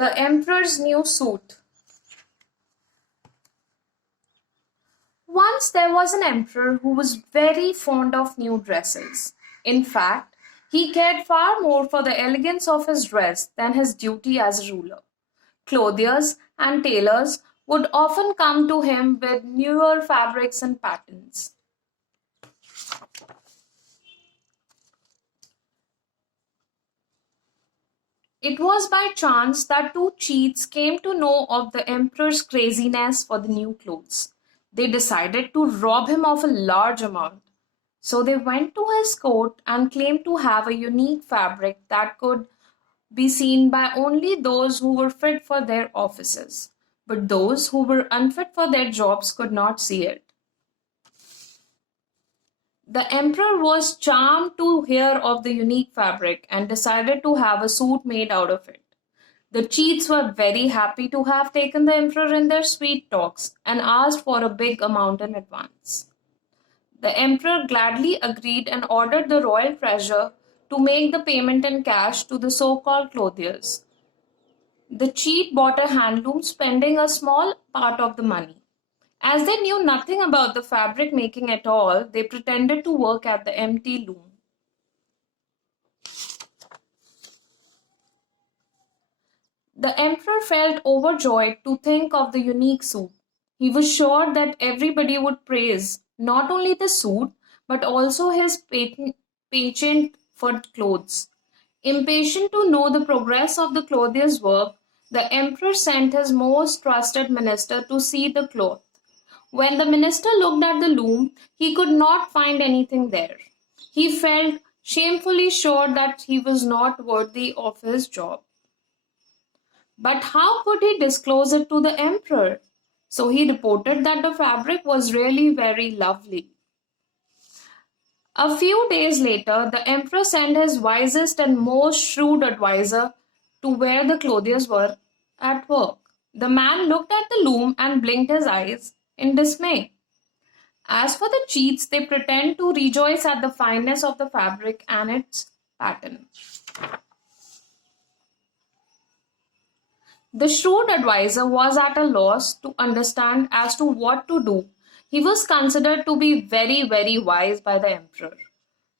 The Emperor's New Suit. Once there was an emperor who was very fond of new dresses. In fact, he cared far more for the elegance of his dress than his duty as a ruler. Clothiers and tailors would often come to him with newer fabrics and patterns. It was by chance that two cheats came to know of the emperor's craziness for the new clothes. They decided to rob him of a large amount. So they went to his court and claimed to have a unique fabric that could be seen by only those who were fit for their offices. But those who were unfit for their jobs could not see it. The emperor was charmed to hear of the unique fabric and decided to have a suit made out of it. The cheats were very happy to have taken the emperor in their sweet talks and asked for a big amount in advance. The emperor gladly agreed and ordered the royal treasurer to make the payment in cash to the so-called clothiers. The cheat bought a handloom, spending a small part of the money. As they knew nothing about the fabric making at all, they pretended to work at the empty loom. The emperor felt overjoyed to think of the unique suit. He was sure that everybody would praise not only the suit but also his patent for clothes. Impatient to know the progress of the clothier's work, the emperor sent his most trusted minister to see the cloth. When the minister looked at the loom, he could not find anything there. He felt shamefully sure that he was not worthy of his job. But how could he disclose it to the emperor? So he reported that the fabric was really very lovely. A few days later, the emperor sent his wisest and most shrewd adviser to where the clothiers were at work. The man looked at the loom and blinked his eyes in dismay. As for the cheats, they pretend to rejoice at the fineness of the fabric and its pattern. The shrewd adviser was at a loss to understand as to what to do. He was considered to be very, very wise by the emperor.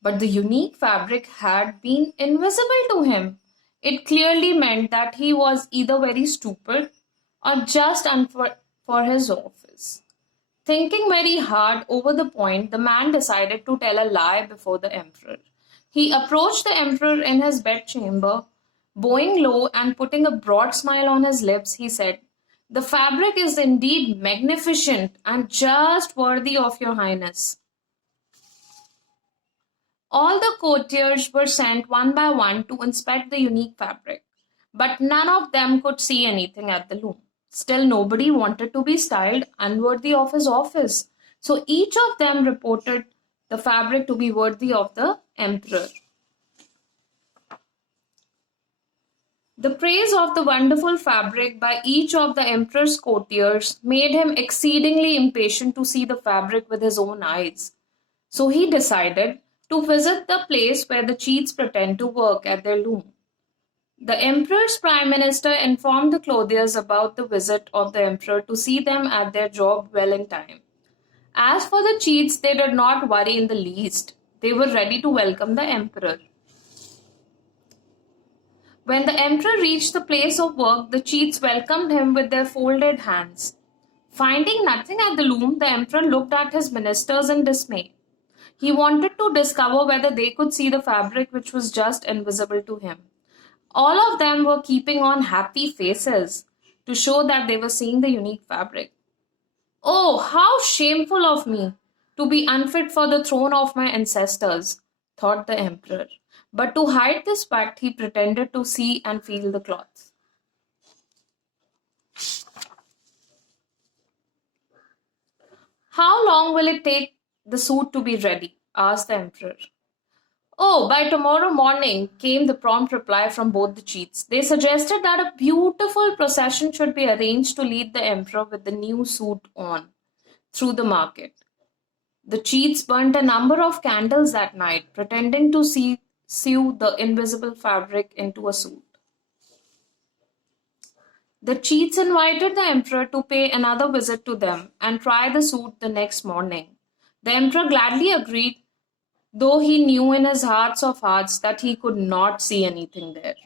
But the unique fabric had been invisible to him. It clearly meant that he was either very stupid or just unfit for his office. Thinking very hard over the point, the man decided to tell a lie before the emperor. He approached the emperor in his bedchamber. Bowing low and putting a broad smile on his lips, he said, "The fabric is indeed magnificent and just worthy of your highness." All the courtiers were sent one by one to inspect the unique fabric, but none of them could see anything at the loom. Still, nobody wanted to be styled unworthy of his office, so each of them reported the fabric to be worthy of the emperor. The praise of the wonderful fabric by each of the emperor's courtiers made him exceedingly impatient to see the fabric with his own eyes. So he decided to visit the place where the cheats pretend to work at their loom. The emperor's prime minister informed the clothiers about the visit of the emperor to see them at their job well in time. As for the cheats, they did not worry in the least. They were ready to welcome the emperor. When the emperor reached the place of work, the cheats welcomed him with their folded hands. Finding nothing at the loom, the emperor looked at his ministers in dismay. He wanted to discover whether they could see the fabric which was just invisible to him. All of them were keeping on happy faces to show that they were seeing the unique fabric. "Oh, how shameful of me to be unfit for the throne of my ancestors," thought the emperor. But to hide this fact, he pretended to see and feel the cloth. "How long will it take the suit to be ready?" asked the emperor. "Oh, by tomorrow morning," came the prompt reply from both the cheats. They suggested that a beautiful procession should be arranged to lead the emperor with the new suit on through the market. The cheats burnt a number of candles that night, pretending to sew the invisible fabric into a suit. The cheats invited the emperor to pay another visit to them and try the suit the next morning. The emperor gladly agreed, though he knew in his hearts of hearts that he could not see anything there.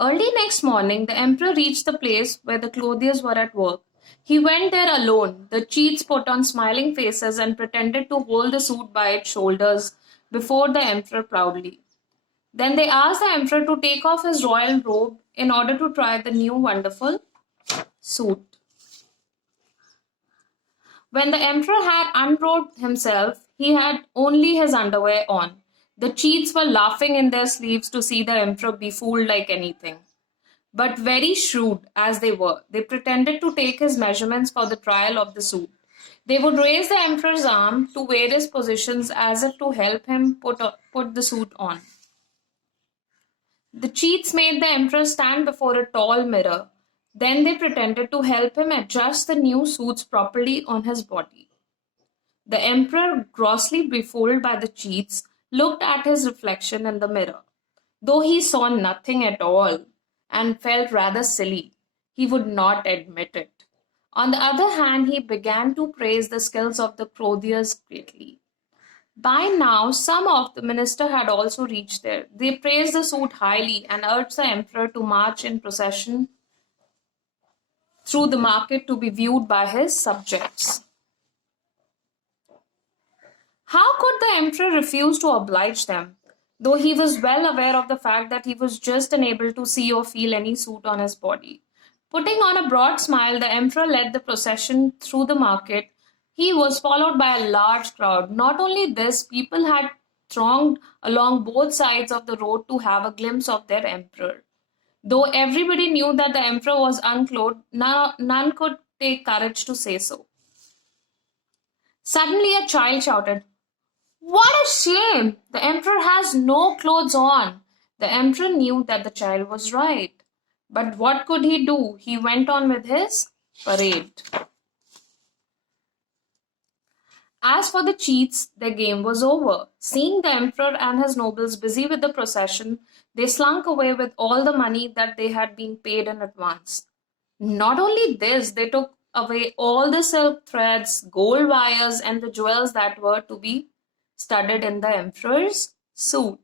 Early next morning, the emperor reached the place where the clothiers were at work. He went there alone. The cheats put on smiling faces and pretended to hold the suit by its shoulders before the emperor proudly. Then they asked the emperor to take off his royal robe in order to try the new wonderful suit. When the emperor had unrobed himself, he had only his underwear on. The cheats were laughing in their sleeves to see the emperor befooled like anything. But very shrewd as they were, they pretended to take his measurements for the trial of the suit. They would raise the emperor's arm to various positions as if to help him put the suit on. The cheats made the emperor stand before a tall mirror. Then they pretended to help him adjust the new suits properly on his body. The emperor, grossly befooled by the cheats, looked at his reflection in the mirror. Though he saw nothing at all and felt rather silly, he would not admit it. On the other hand, he began to praise the skills of the clothiers greatly. By now, some of the minister had also reached there. They praised the suit highly and urged the emperor to march in procession through the market to be viewed by his subjects. How could the emperor refuse to oblige them, though he was well aware of the fact that he was just unable to see or feel any suit on his body? Putting on a broad smile, the emperor led the procession through the market. He was followed by a large crowd. Not only this, people had thronged along both sides of the road to have a glimpse of their emperor. Though everybody knew that the emperor was unclothed, none could take courage to say so. Suddenly, a child shouted, "What a shame! The emperor has no clothes on." The emperor knew that the child was right. But what could he do? He went on with his parade. As for the cheats, their game was over. Seeing the emperor and his nobles busy with the procession, they slunk away with all the money that they had been paid in advance. Not only this, they took away all the silk threads, gold wires, and the jewels that were to be studded in the emperor's suit.